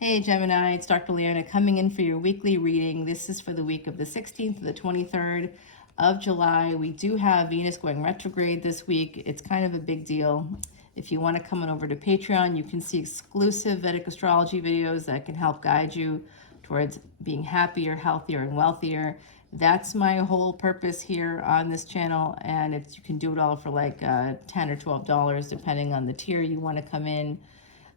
Hey Gemini, it's Dr. Leona coming in for your weekly reading. This is for the week of the 16th to the 23rd of July. We do have Venus going retrograde this week. It's kind of a big deal. If you want to come on over to Patreon, you can see exclusive Vedic astrology videos that can help guide you towards being happier, healthier, and wealthier. That's my whole purpose here on this channel, and if you can do it all for like $10 or $12, depending on the tier you want to come in.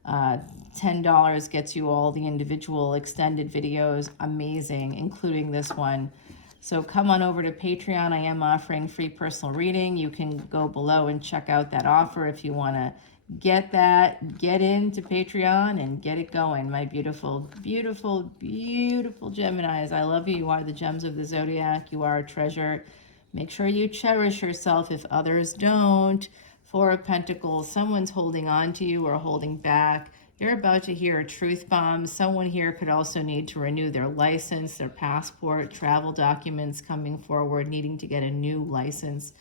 $10 gets you all the individual extended videos, amazing, including this one. So come on over to Patreon. I am offering free personal reading. You can go below and check out that offer if you want to get that. Get into Patreon and get it going. My beautiful, beautiful, beautiful Geminis. I love you. You are the gems of the zodiac. You are a treasure. Make sure you cherish yourself if others don't. Four of Pentacles, someone's holding on to you or holding back. You're about to hear a truth bomb. Someone here could also need to renew their license, their passport, travel documents coming forward, needing to get a new license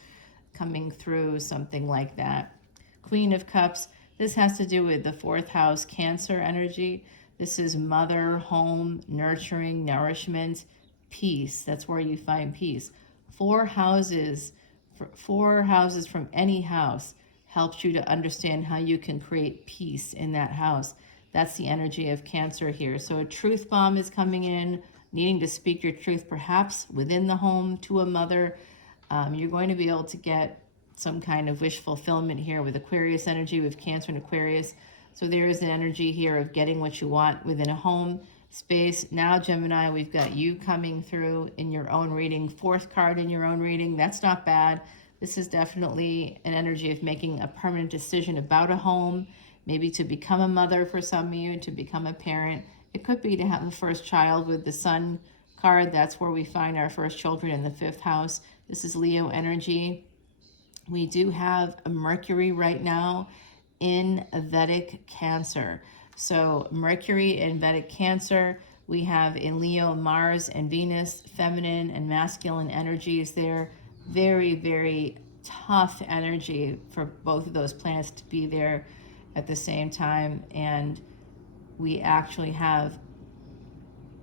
coming through, something like that. Queen of Cups, this has to do with the fourth house, Cancer energy. This is mother, home, nurturing, nourishment, peace. That's where you find peace. Four houses from any house helps you to understand how you can create peace in that house. That's the energy of Cancer here. So a truth bomb is coming in, needing to speak your truth perhaps within the home to a mother. You're going to be able to get some kind of wish fulfillment here with Aquarius energy, with Cancer and Aquarius. So there is an energy here of getting what you want within a home space. Now, Gemini, we've got you coming through in your own reading. Fourth card in your own reading. That's not bad. This is definitely an energy of making a permanent decision about a home, maybe to become a mother for some of you, to become a parent. It could be to have the first child with the Sun card. That's where we find our first children in the fifth house. This is Leo energy. We do have a Mercury right now in Vedic Cancer. So Mercury in Vedic Cancer, we have in Leo, Mars and Venus, feminine and masculine energies there. Very, very tough energy for both of those planets to be there at the same time. And we actually have,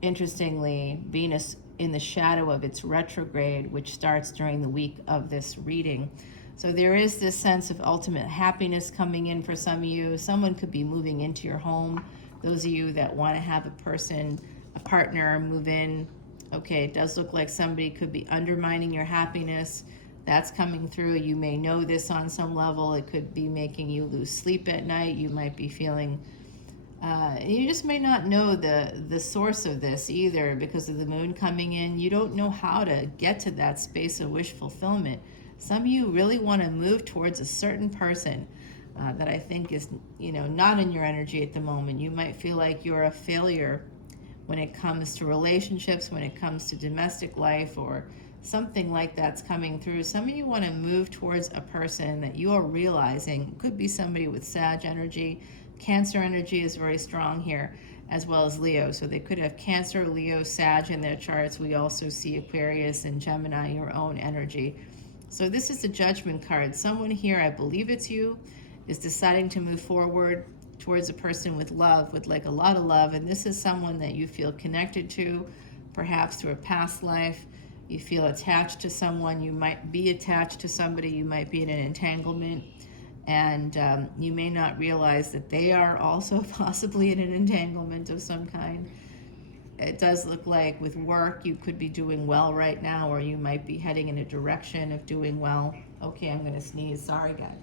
interestingly, Venus in the shadow of its retrograde, which starts during the week of this reading. So there is this sense of ultimate happiness coming in for some of you. Someone could be moving into your home. Those of you that want to have a person, a partner, move in. Okay, it does look like somebody could be undermining your happiness. That's coming through. You may know this on some level. It could be making you lose sleep at night. You might be feeling, you just may not know the source of this either because of the moon coming in. You don't know how to get to that space of wish fulfillment. Some of you really want to move towards a certain person that I think is, not in your energy at the moment. You might feel like you're a failure when it comes to relationships, when it comes to domestic life, or something like that's coming through. Some of you want to move towards a person that you are realizing could be somebody with Sag energy. Cancer energy is very strong here, as well as Leo. So they could have Cancer, Leo, Sag in their charts. We also see Aquarius and Gemini, your own energy. So this is the Judgment card. Someone here, I believe it's you, is deciding to move forward towards a person with love, with like a lot of love. And this is someone that you feel connected to, perhaps through a past life. You feel attached to someone. You might be attached to somebody. You might be in an entanglement. And you may not realize that they are also possibly in an entanglement of some kind. It does look like with work, you could be doing well right now, or you might be heading in a direction of doing well. Okay, I'm going to sneeze. Sorry, guys.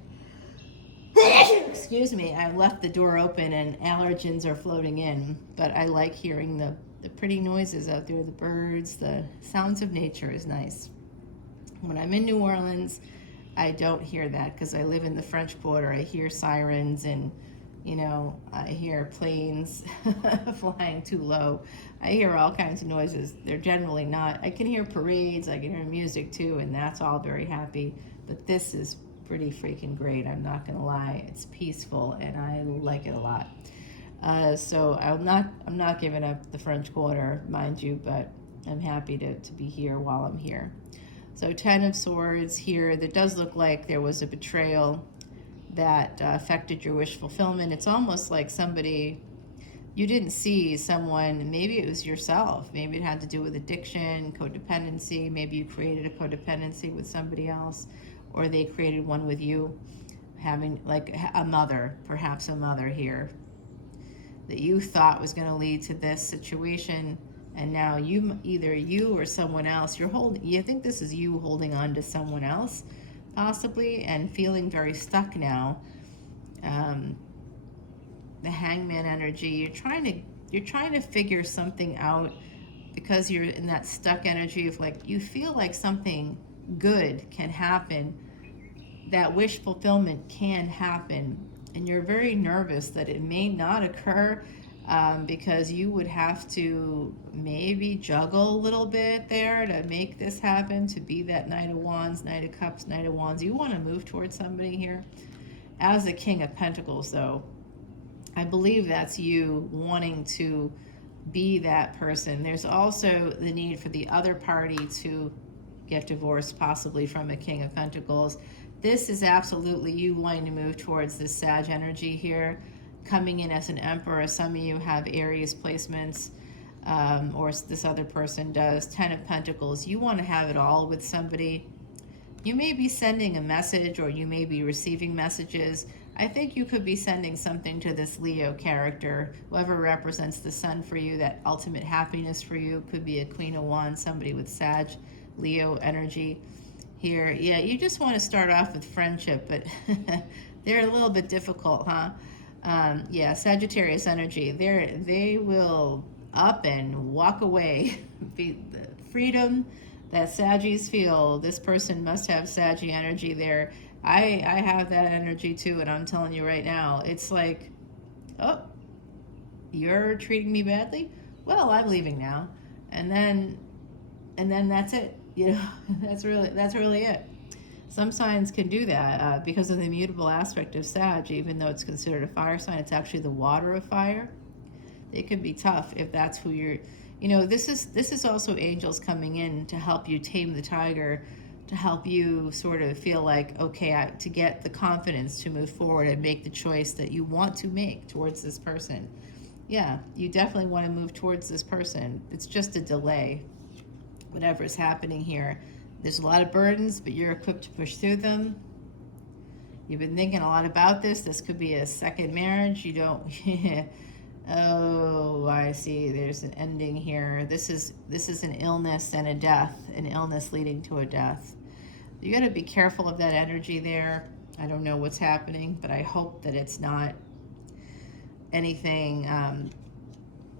Excuse me, I left the door open and allergens are floating in, but I like hearing the pretty noises out there, the birds, the sounds of nature is nice. When I'm in New Orleans, I don't hear that because I live in the French Quarter. I hear sirens and, I hear planes flying too low. I hear all kinds of noises. They're generally not. I can hear parades, I can hear music too, and that's all very happy. But this is pretty freaking great, I'm not gonna lie. It's peaceful and I like it a lot. So I'm not giving up the French Quarter, mind you, but I'm happy to be here while I'm here. So 10 of Swords here. There does look like there was a betrayal that affected your wish fulfillment. It's almost like somebody you didn't see someone, maybe it was yourself, maybe it had to do with addiction, codependency, maybe you created a codependency with somebody else, or they created one with you, having like a mother, perhaps a mother here, that you thought was going to lead to this situation, and now you, either you or someone else, you think this is you holding on to someone else, possibly, and feeling very stuck now. The Hangman energy, you're trying to figure something out, because you're in that stuck energy of like, you feel like something good can happen, that wish fulfillment can happen, and you're very nervous that it may not occur, because you would have to maybe juggle a little bit there to make this happen, to be that Knight of Wands, Knight of Cups, Knight of Wands. You want to move towards somebody here. As the King of Pentacles, though, I believe that's you wanting to be that person. There's also the need for the other party to get divorced, possibly from a King of Pentacles. This is absolutely you wanting to move towards this Sag energy here, coming in as an Emperor. Some of you have Aries placements, or this other person does. 10 of Pentacles. You want to have it all with somebody. You may be sending a message, or you may be receiving messages. I think you could be sending something to this Leo character, whoever represents the sun for you, that ultimate happiness for you. Could be a Queen of Wands, somebody with Sag, Leo energy here. Yeah, you just want to start off with friendship, but they're a little bit difficult, huh? Yeah, Sagittarius energy. They will up and walk away. Be the freedom that Saggies feel. This person must have Saggy energy there. I have that energy too, and I'm telling you right now, it's like, oh, you're treating me badly? Well, I'm leaving now. And then that's it. You know, that's really it. Some signs can do that, because of the mutable aspect of Sag. Even though it's considered a fire sign, it's actually the water of fire. It can be tough if that's who you're, you know, this is also angels coming in to help you tame the tiger, to help you sort of feel like, okay, to get the confidence to move forward and make the choice that you want to make towards this person. Yeah, you definitely want to move towards this person. It's just a delay, whatever is happening here. There's a lot of burdens, but you're equipped to push through them. You've been thinking a lot about this. This could be a second marriage. You don't... Oh, I see. There's an ending here. This is an illness and a death, an illness leading to a death. You got to be careful of that energy there. I don't know what's happening, but I hope that it's not anything.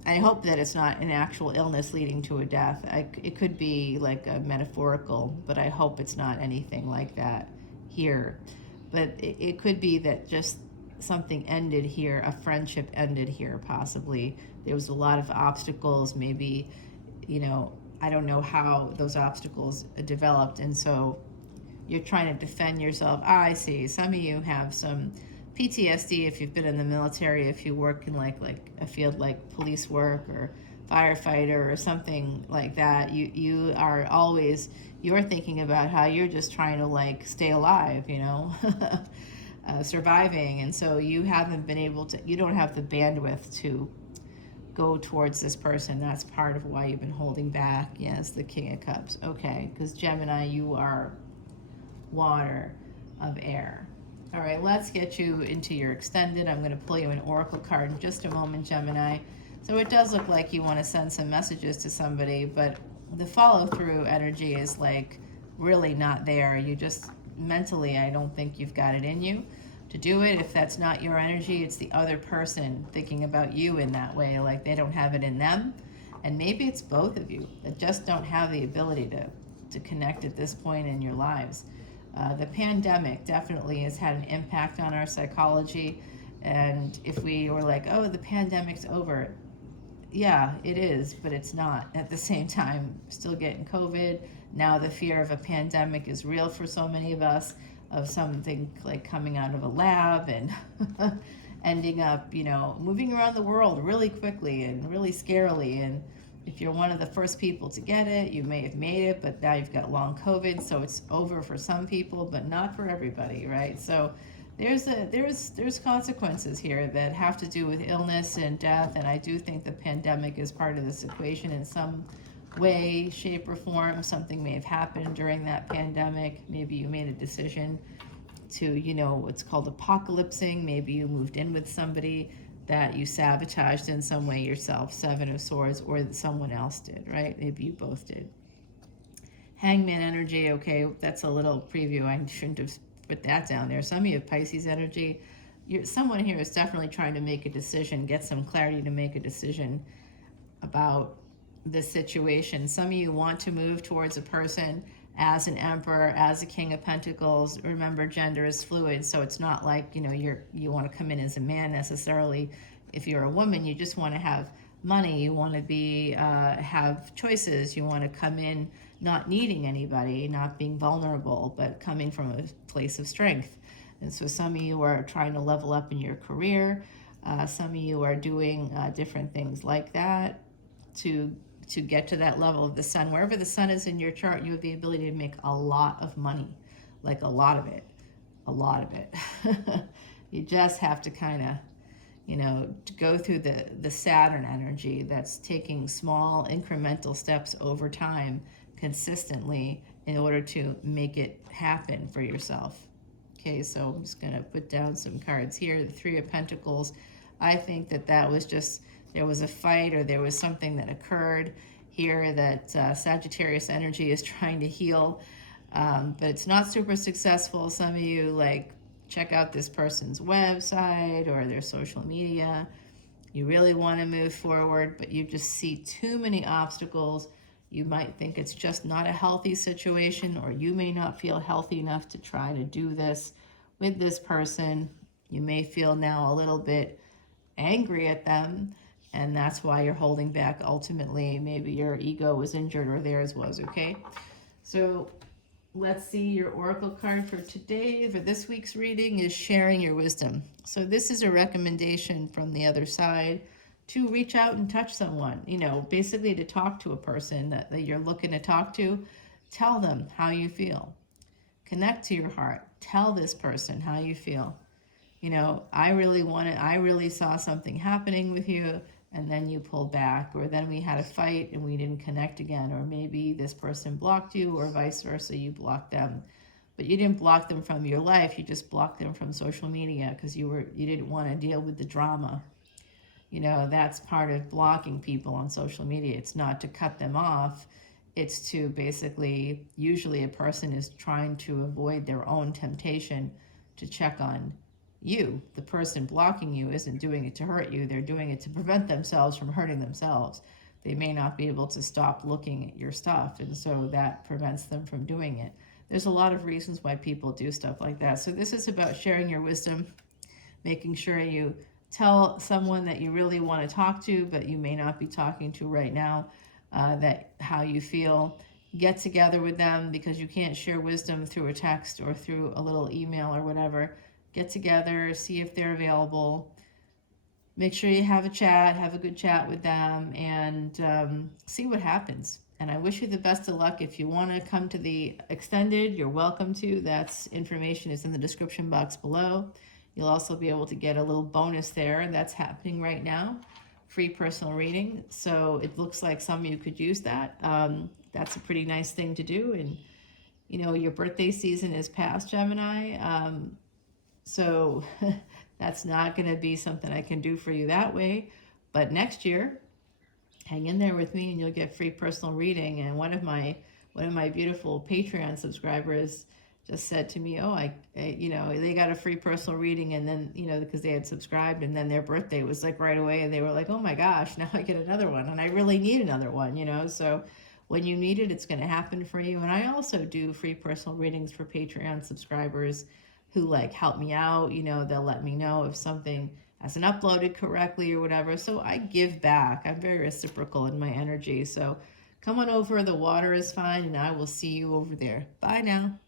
I hope that it's not an actual illness leading to a death. It could be like a metaphorical, but I hope it's not anything like that here. But it could be that just something ended here, a friendship ended here, possibly. There was a lot of obstacles, maybe, you know, I don't know how those obstacles developed, and so you're trying to defend yourself. I see. Some of you have some PTSD if you've been in the military, if you work in like a field like police work or firefighter or something like that. You are always, you're thinking about how you're just trying to like stay alive, you know. Surviving, and so you haven't been able to, you don't have the bandwidth to go towards this person. That's part of why you've been holding back. Yes, the King of Cups. Okay, because Gemini, you are water of air. All right, let's get you into your extended. I'm going to pull you an oracle card in just a moment, Gemini. So it does look like you want to send some messages to somebody, but the follow-through energy is like really not there. You just mentally, I don't think you've got it in you to do it. If that's not your energy, it's the other person thinking about you in that way, like they don't have it in them. And maybe it's both of you that just don't have the ability to connect at this point in your lives. The pandemic definitely has had an impact on our psychology. And if we were like, oh, the pandemic's over, yeah, it is, but it's not. At the same time, still getting COVID. Now the fear of a pandemic is real for so many of us, of something like coming out of a lab and ending up, you know, moving around the world really quickly and really scarily. And if you're one of the first people to get it, you may have made it, but now you've got long COVID, so it's over for some people, but not for everybody, right? So there's consequences here that have to do with illness and death, and I do think the pandemic is part of this equation in some way, shape, or form. Something may have happened during that pandemic. Maybe you made a decision to, what's called apocalypsing. Maybe you moved in with somebody that you sabotaged in some way yourself, Seven of Swords, or that someone else did, right? Maybe you both did. Hangman energy, okay, that's a little preview. I shouldn't have put that down there. Some of you have Pisces energy. Someone here is definitely trying to make a decision, get some clarity to make a decision about this situation. Some of you want to move towards a person as an Emperor, as a King of Pentacles. Remember, gender is fluid, so it's not like, you want to come in as a man necessarily. If you're a woman, you just want to have money. You want to be have choices. You want to come in not needing anybody, not being vulnerable, but coming from a place of strength. And so some of you are trying to level up in your career. Some of you are doing different things like that to get to that level of the sun. Wherever the sun is in your chart, you have the ability to make a lot of money, like a lot of it. You just have to kind of, to go through the Saturn energy that's taking small incremental steps over time consistently in order to make it happen for yourself. Okay, so I'm just going to put down some cards here. The Three of Pentacles. I think that was just, there was a fight or there was something that occurred here that Sagittarius energy is trying to heal, but it's not super successful. Some of you check out this person's website or their social media. You really want to move forward, but you just see too many obstacles. You might think it's just not a healthy situation, or you may not feel healthy enough to try to do this with this person. You may feel now a little bit angry at them, and that's why you're holding back. Ultimately, maybe your ego was injured or theirs was, okay? So let's see, your oracle card for today, for this week's reading, is sharing your wisdom. So this is a recommendation from the other side to reach out and touch someone, basically to talk to a person that you're looking to talk to. Tell them how you feel. Connect to your heart. Tell this person how you feel. I really saw something happening with you, and then you pulled back, or then we had a fight and we didn't connect again, or maybe this person blocked you, or vice versa, you blocked them. But you didn't block them from your life, you just blocked them from social media because you didn't want to deal with the drama. That's part of blocking people on social media. It's not to cut them off. It's to basically, usually a person is trying to avoid their own temptation to check on you. The person blocking you isn't doing it to hurt you. They're doing it to prevent themselves from hurting themselves. They may not be able to stop looking at your stuff, and so that prevents them from doing it. There's a lot of reasons why people do stuff like that. So this is about sharing your wisdom, making sure you tell someone that you really want to talk to, but you may not be talking to right now, that how you feel. Get together with them, because you can't share wisdom through a text or through a little email or whatever. Get together, see if they're available. Make sure you have a good chat with them, and see what happens. And I wish you the best of luck. If you want to come to the extended, you're welcome to. That's information is in the description box below. You'll also be able to get a little bonus there, and that's happening right now. Free personal reading. So it looks like some of you could use that. That's a pretty nice thing to do. And, your birthday season is past, Gemini. So that's not going to be something I can do for you that way. But next year, hang in there with me and you'll get free personal reading. And one of my beautiful Patreon subscribers just said to me, oh, they got a free personal reading, and then, because they had subscribed, and then their birthday was right away, and they were like, oh my gosh, now I get another one, and I really need another one, so when you need it, it's going to happen for you. And I also do free personal readings for Patreon subscribers who help me out. They'll let me know if something hasn't uploaded correctly or whatever. So I give back. I'm very reciprocal in my energy. So come on over. The water is fine, and I will see you over there. Bye now.